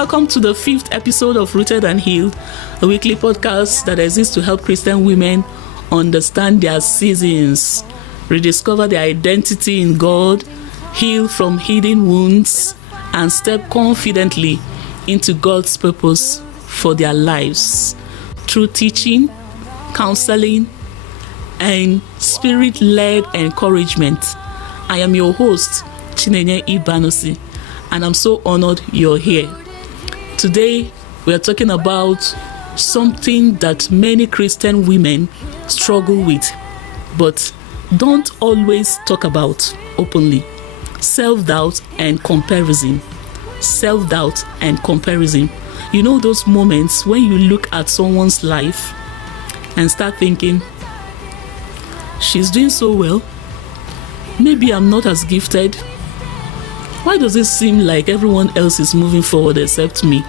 welcome to the 5th episode of Rooted and Healed, a weekly podcast that exists to help Christian women understand their seasons, rediscover their identity in God, heal from hidden wounds, and step confidently into God's purpose for their lives through teaching, counseling, and spirit-led encouragement. I am your host, Chinenye Ibanusi, and I'm so honored you're here. Today, we are talking about something that many Christian women struggle with, but don't always talk about openly. Self-doubt and comparison. Self-doubt and comparison. You know those moments when you look at someone's life and start thinking, she's doing so well. Maybe I'm not as gifted. Why does it seem like everyone else is moving forward except me?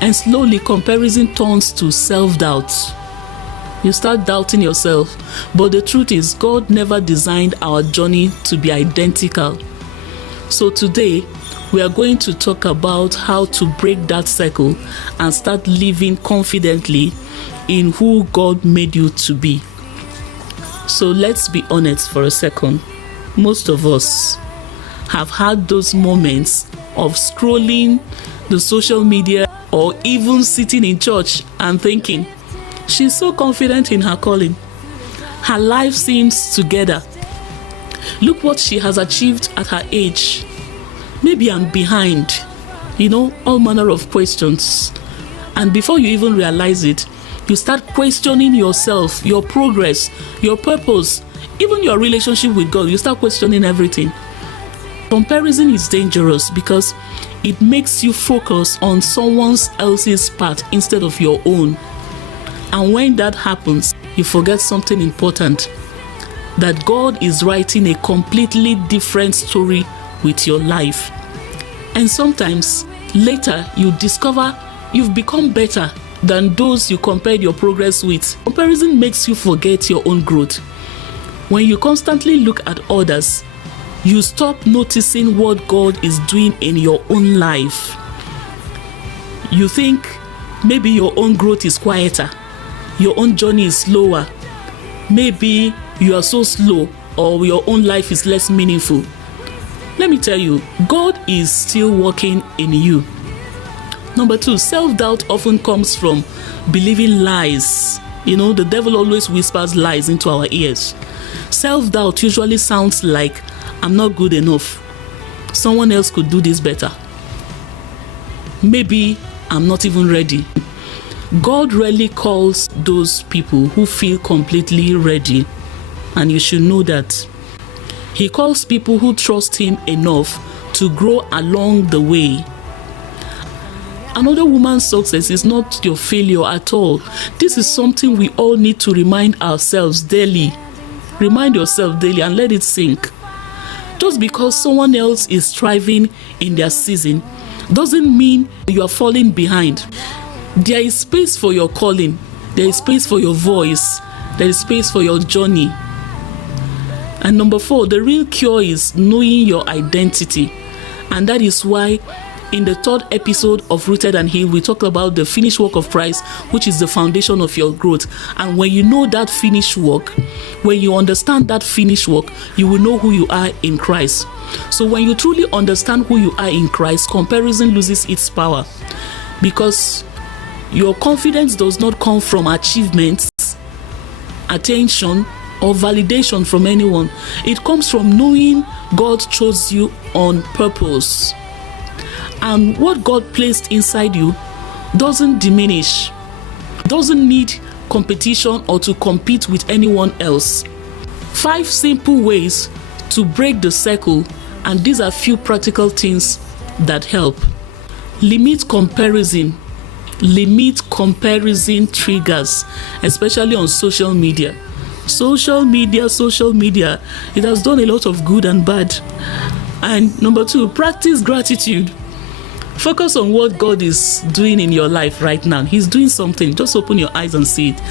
And slowly comparison turns to self-doubt. You start doubting yourself. But the truth is, God never designed our journey to be identical. So today, we are going to talk about how to break that cycle and start living confidently in who God made you to be. So let's be honest for a second. Most of us have had those moments of scrolling the social media or even sitting in church and thinking, she's so confident in her calling. Her life seems together. Look what she has achieved at her age. Maybe I'm behind. All manner of questions. And before you even realize it, you start questioning yourself, your progress, your purpose, even your relationship with God. You start questioning everything. Comparison is dangerous because it makes you focus on someone else's path instead of your own. And when that happens, you forget something important, that God is writing a completely different story with your life. And sometimes later you discover you've become better than those you compared your progress with. Comparison makes you forget your own growth. When you constantly look at others, you stop noticing what God is doing in your own life. You think maybe your own growth is quieter, your own journey is slower, maybe you are so slow, or your own life is less meaningful. Let me tell you, God is still working in you. Number 2, self-doubt often comes from believing lies. The devil always whispers lies into our ears. Self-doubt usually sounds like, I'm not good enough. Someone else could do this better. Maybe I'm not even ready. God rarely calls those people who feel completely ready, and you should know that. He calls people who trust Him enough to grow along the way. Another woman's success is not your failure at all. This is something we all need to remind ourselves daily. Remind yourself daily and let it sink. Just because someone else is striving in their season doesn't mean you are falling behind. There is space for your calling. There is space for your voice. There is space for your journey. And number 4, the real cure is knowing your identity. And that is why in the 3rd episode of Rooted and Healed, we talked about the finished work of Christ, which is the foundation of your growth. And when you know that finished work, when you understand that finished work, you will know who you are in Christ. So when you truly understand who you are in Christ, comparison loses its power. Because your confidence does not come from achievements, attention, or validation from anyone. It comes from knowing God chose you on purpose. And what God placed inside you doesn't diminish, doesn't need competition or to compete with anyone else. 5 simple ways to break the cycle, and these are few practical things that help. Limit comparison. Limit comparison triggers, especially on social media. Social media, it has done a lot of good and bad. And number 2, practice gratitude. Focus on what God is doing in your life right now. He's doing something. Just open your eyes and see it.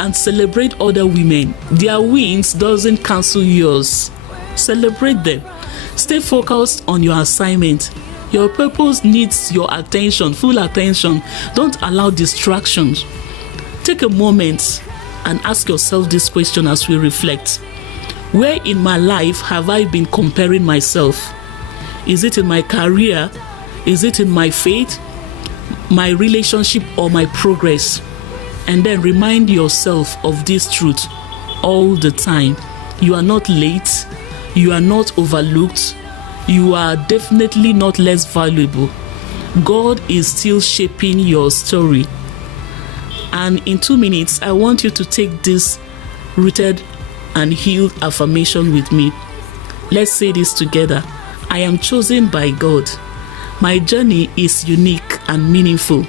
And celebrate other women. Their wins doesn't cancel yours. Celebrate them. Stay focused on your assignment. Your purpose needs your attention, full attention. Don't allow distractions. Take a moment and ask yourself this question as we reflect. Where in my life have I been comparing myself? Is it in my career? Is it in my faith, my relationship, or my progress? And then remind yourself of this truth all the time. You are not late. You are not overlooked. You are definitely not less valuable. God is still shaping your story. And in 2 minutes, I want you to take this rooted and healed affirmation with me. Let's say this together. I am chosen by God. My journey is unique and meaningful.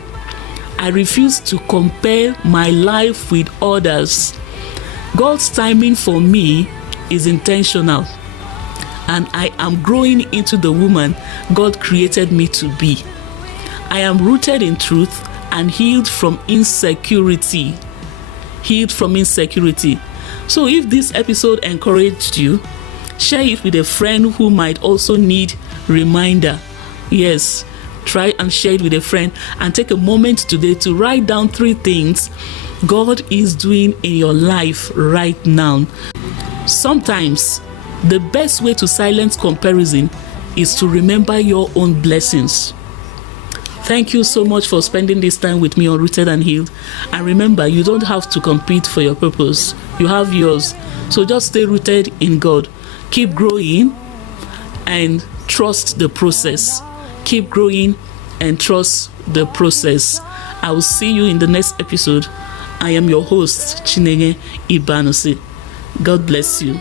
I refuse to compare my life with others. God's timing for me is intentional, and I am growing into the woman God created me to be. I am rooted in truth and healed from insecurity. Healed from insecurity. So if this episode encouraged you, share it with a friend who might also need reminder. Yes, try and share it with a friend, and take a moment today to write down 3 things God is doing in your life right now. Sometimes the best way to silence comparison is to remember your own blessings. Thank you so much for spending this time with me on Rooted and Healed. And remember, you don't have to compete for your purpose. You have yours. So just stay rooted in God. Keep growing and trust the process. Keep growing and trust the process. I will see you in the next episode. I am your host, Chinenye Ibanose. God bless you.